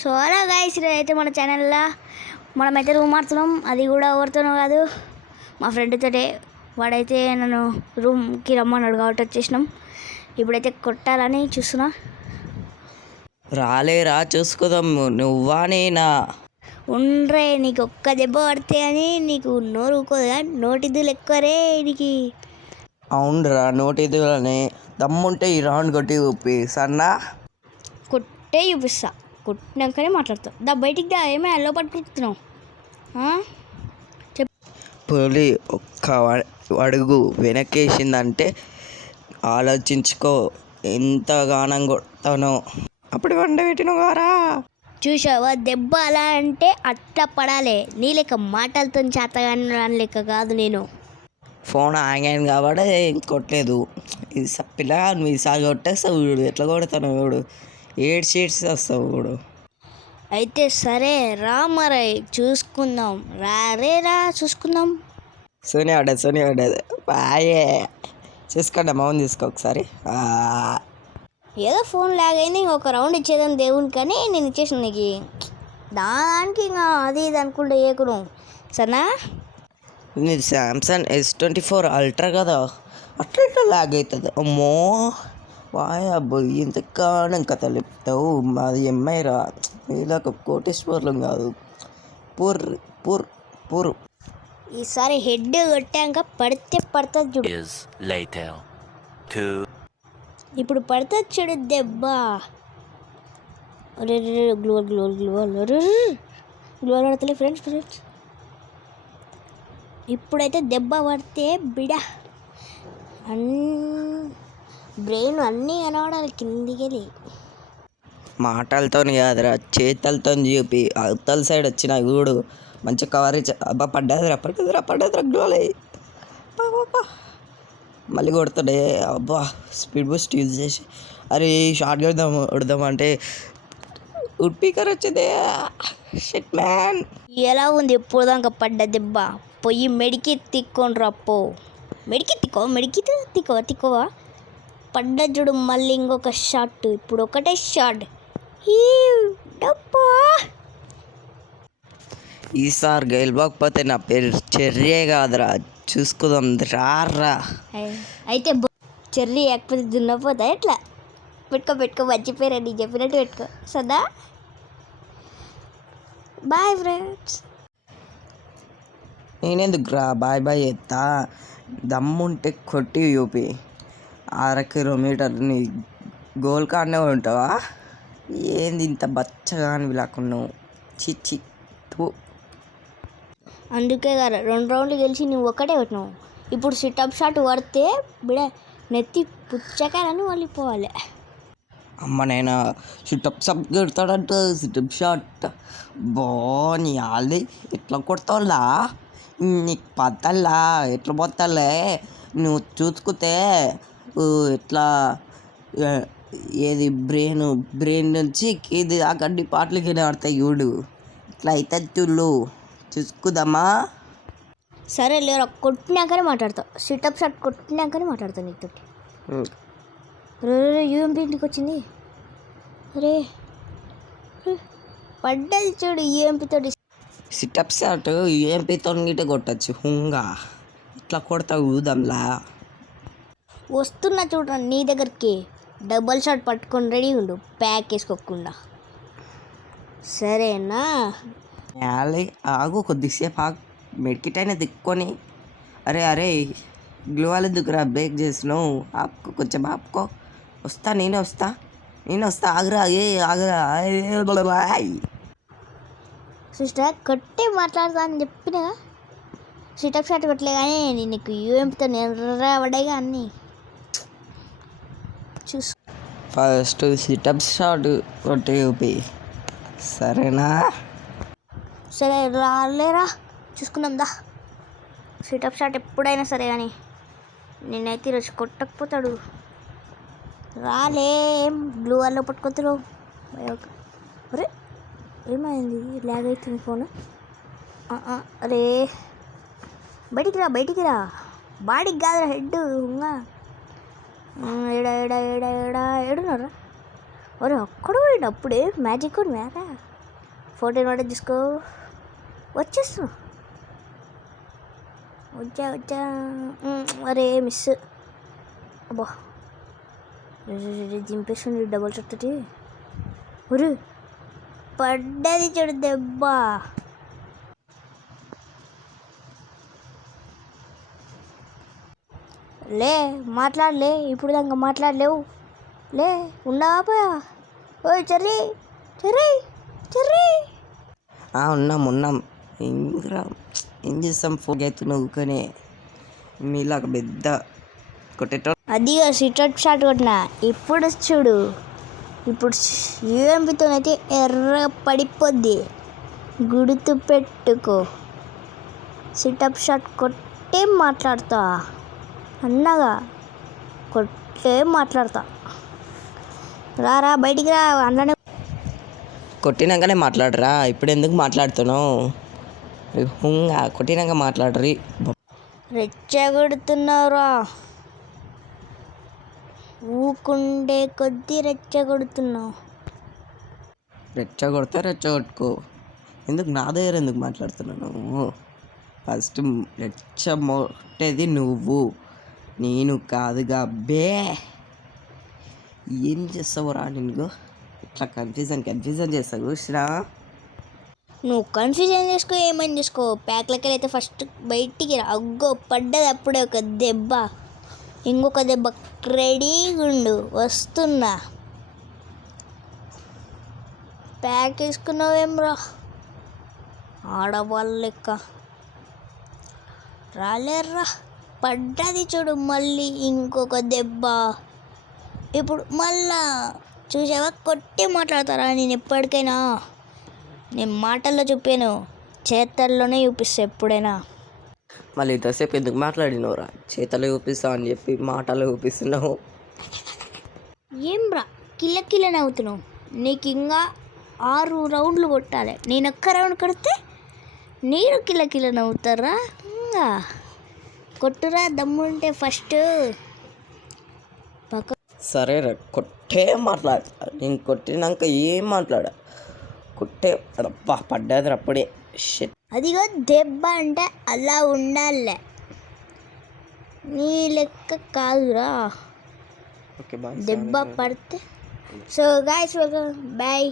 So అలా guys, అయితే మన ఛానల్లో మనమైతే రూమ్ మారుతున్నాం. అది కూడా ఎవరితోనో కాదు, మా ఫ్రెండ్ తోటే. వాడైతే నన్ను రూమ్కి రమ్మన్నాడు కాబట్టి వచ్చేసినాం. ఇప్పుడైతే కొట్టాలని చూస్తున్నా. రాలేరా చూసుకుందాం. నువ్వా నేనా? ఉండ్రే, నీకు ఒక్క దెబ్బ పడితే అని నీకు నోరు ఊకోదుగా, నోటిద్దులు ఎక్కువరే నీకు. అవునరా, నోటిదిలనే దమ్ముంటే ఈ రౌండ్ కొట్టి ఊపి సన్నా. కొట్టే చూపిస్తా, కొట్టినాకనే మాట్లాడతావు. దా బయటికి దా, ఏమే అల్లో పట్టుకుంటున్నావు? పులి ఒక్క అడుగు వెనకేసిందంటే ఆలోచించుకో ఎంతగానం కొడతానో. అప్పుడు వండ పెట్టినవు గారా. చూసావా, దెబ్బ అలా అంటే అట్లా పడాలి. నీ లెక్క మాటలతో చేతగాని లెక్క కాదు నేను. ఫోన్ హ్యాంగ్ అయింది కాబట్టి కొట్టలేదు. ఇది పిల్లగా నువ్వు ఈసారి కొట్టేస్తావు చూడు, ఎట్లా కొడతాను చూడు, 8 షీట్స్ వస్తావు చూడు. అయితే సరే రా, మరి చూసుకుందాం. రా చూసుకుందాం. సోనియా ఆడేది బాయే. చూసుకోండి, మౌన్ తీసుకో ఒకసారి. ఏదో ఫోన్ లాగైంది, ఇంకొక రౌండ్ ఇచ్చేదాం దేవుని, కానీ నేను ఇచ్చేసాను నీకు. దానికి ఇంకా అది ఇది అనుకుంటే ఏకును సరేనా. ఇది శాంసంగ్ S24 అల్ట్రా కదా, అట్లా ఇట్లా లాగ్ అవుతుంది. అమ్మో వాయ్ అబ్బాయి, ఇంత కారణం కథ చెప్తావు. మాది ఎంఐ రా, ఇలాగ కోటేశ్వర్లం కాదు. పూర్ పూర్ పూర్ ఈసారి హెడ్ కొట్టాక పడితే పడుతుంది చూడు. ఇప్పుడు పడుతుంది చూడు దెబ్బ. గ్లోవల్ పడతలే ఫ్రెండ్స్. ఇప్పుడైతే దెబ్బ పడితే బిడ బ్రెయిన్ అన్నీ కనబడాలి కిందికి. మాటలతో కాదురా, చేతలతో చూపి. అవతల సైడ్ వచ్చిన చూడు, మంచి కవర్ ఇచ్చా. అబ్బా పడ్డదిరా గ్లోలే. మళ్ళీ కొడుతుండే. అబ్బా స్పీడ్ బూస్ట్ యూజ్ చేసి, అరే షార్ట్ కొడదామంటే ఉడ్పీకర్ వచ్చిందే. Shit man. ఎలా ఉంది ఎప్పుడు దాకా పడ్డ దెబ్బ? పోయి మెడికి తిక్కొని రప్పో. మెడికి తిక్కవా. పడ్డ చూడు, మళ్ళీ ఇంకొక షాట్. ఇప్పుడు ఒకటే షాట్. ఈసారి గెలవకపోతే నా పేరు చెర్రియే కాదురా, చూసుకుందాం రారా. అయితే చెర్రీ లేకపోతే దున్నపోతా ఎట్లా? పెట్టుకో మంచి పేరు, నీ చెప్పినట్టు పెట్టుకో సదా. Bye friends. నేనెందుకు రా బాయ్ ఎత్తా. దమ్ముంటే కొట్టి చూపి. 6 కిలోమీటర్ని గోల్ కాడనే ఉంటావా? ఏంది ఇంత బచ్చగా అని లేకున్నావు? చిచ్చి. అందుకే కదా 2 రౌండ్లు గెలిచి నువ్వు ఒక్కటే పెట్టినావు. ఇప్పుడు సిటప్ షాట్ పడితే బిడ నెత్తి పుచ్చకాయలని వెళ్ళిపోవాలి. అమ్మ నేను సిటప్ షాట్ కొడతాడంట. సిటప్ షాట్ బాని ఆల్ది ఎట్లా కొడతావులా? నీకు పత్తల్లా ఎట్లా పోతాలే? నువ్వు చూసుకుంటే ఎట్లా ఏది బ్రెయిన్ నుంచి ఇది ఆ గడ్డి పాటలకి ఆడతాయి చూడు, ఇట్లా అయితే చూళ్ళు. చూసుకుందామా? సరే లేరా, కొట్టినాకనే మాట్లాడతావు. సిటప్ షాట్ కొట్టినాకనే మాట్లాడతావు నీతో. యూఎంపీ ఇంటికి వచ్చింది. అరే పడ్డది చూడు యూఎంపీతో. సిటప్ షాట్ యూఎంపీతో గిట్టే కొట్టచ్చు. హుంగా ఇట్లా కొడతా ఊదంలా. వస్తున్నా చూడ నీ దగ్గరికి. డబల్ షాట్ పట్టుకొని రెడీ ఉండు, ప్యాక్ వేసుకోకుండా. సరేనా? ఆగు కొద్దిసేపు ఆగు, మెడికిట్ అయినా దిక్కొని. అరే గ్లోవాల్ ఎందుకురా బ్రేక్ చేసినావు? ఆపుకో, కొంచెం ఆపుకో. నేనే వస్తా. ఆగురా ఆగురా. సిస్టర్ కొట్టే మాట్లాడతా అని చెప్పినగా. సిటప్ షాట్ కొట్టలే కానీ నీకు యూఎంపీతో పడ్డాయిగా అన్నీ. చూసు ఫస్ట్ సిటప్ షాట్ కొట్టి చూపి, సరేనా? సరే రాలేరా, చూసుకుందాం దా. సిటప్ షాట్ ఎప్పుడైనా సరే కానీ నేనైతే ఈరోజు కొట్టకపోతాడు. రాలే, బ్లూ వాల్లో పట్టుకొత్తారు. అరే ఏమైంది? ల్యాగ్ అవుతుంది ఫోన్. అరే బయటికి రా. బాడీకి కాదురా, హెడ్. ఏడున్నారా? ఒరే అక్కడ పోయిండు అప్పుడే మ్యాజిక్ కూడా మేరా. 14 వాడే తీసుకో. వచ్చేస్తున్నా. వచ్చా. అరే మిస్. అబ్బా దింపేస్తుంది డబల్ షాట్ తోటి. ఒరు పడ్డది చూడు దెబ్బ. లే మాట్లాడలే, ఇప్పుడు దాకా మాట్లాడలేవు. లే ఉండవా పోయా. ఓయ్ చెర్రీ. ఉన్నాం ఇంకా ఏం చేస్తాం, ఫోన్ అవుతున్నావు కానీ మీలాగా పెద్ద కొట్టేటో. అదిగా సిటప్ షాట్ కొట్టిన. ఇప్పుడు చూడు, ఇప్పుడు యూఎంపితోనైతే ఎర్ర పడిపోద్ది, గుర్తు పెట్టుకో. సిటప్ షాట్ కొట్టే మాట్లాడతా అన్నగా, కొట్టే మాట్లాడతా. రారా బయటికి రా. అందులోనే కొట్టినాకనే మాట్లాడరా, ఇప్పుడు ఎందుకు మాట్లాడుతున్నావు? కొట్టినాక మాట్లాడరి. రెచ్చగొడుతున్నావురా, ఊకుండే కొద్దీ రెచ్చగొడుతున్నావు. రెచ్చగొట్టుకో. ఎందుకు నా దగ్గర ఎందుకు మాట్లాడుతున్నావు? ఫస్ట్ రెచ్చగొట్టేది నువ్వు, నేను కాదుగా బే. ఏం చేస్తావురా నిన్ను ఇట్లా కన్ఫ్యూజన్ చేస్తావు చూసినా. నువ్వు కన్ఫ్యూజన్ చేసుకో, ఏమని చేసుకో. ప్యాక్లకి అయితే ఫస్ట్ బయటికి రా. అగ్గో పడ్డది అప్పుడే ఒక దెబ్బ, ఇంకొక దెబ్బ రెడీగా ఉండు, వస్తున్నా. ప్యాక్ వేసుకున్నావేం రా ఆడవాళ్ళ లెక్క. రాలేర్రా, పడ్డది చూడు మళ్ళీ ఇంకొక దెబ్బ. ఇప్పుడు మళ్ళా చూసావా, కొట్టి మాట్లాడతారా. నేను ఎప్పటికైనా, నేను మాటల్లో చూపాను, చేతల్లోనే చూపిస్తా ఎప్పుడైనా. మళ్ళీ ఇంతసేపు ఎందుకు మాట్లాడినవురా? చేతలు చూపిస్తా అని చెప్పి మాటలు చూపిస్తున్నావు. ఏం రా కిల్ల నవ్వుతున్నావు? నీకు ఇంకా 6 రౌండ్లు కొట్టాలి. నేను ఒక్క రౌండ్ కొడితే నేను కిల్ల నవ్వుతారా? ఇంకా కొట్టురా దమ్ముంటే ఫస్ట్. సరేరా, కొట్టే మాట్లాడతా. నేను కొట్టినాక ఏం మాట్లాడా, కొట్టే పడ్డది అప్పుడే. షిట్. అదిగో దెబ్బ అంటే అలా ఉండాలే, నీ లెక్క కాదురా. Okay bye. దెబ్బ పడితే. So guys welcome bye.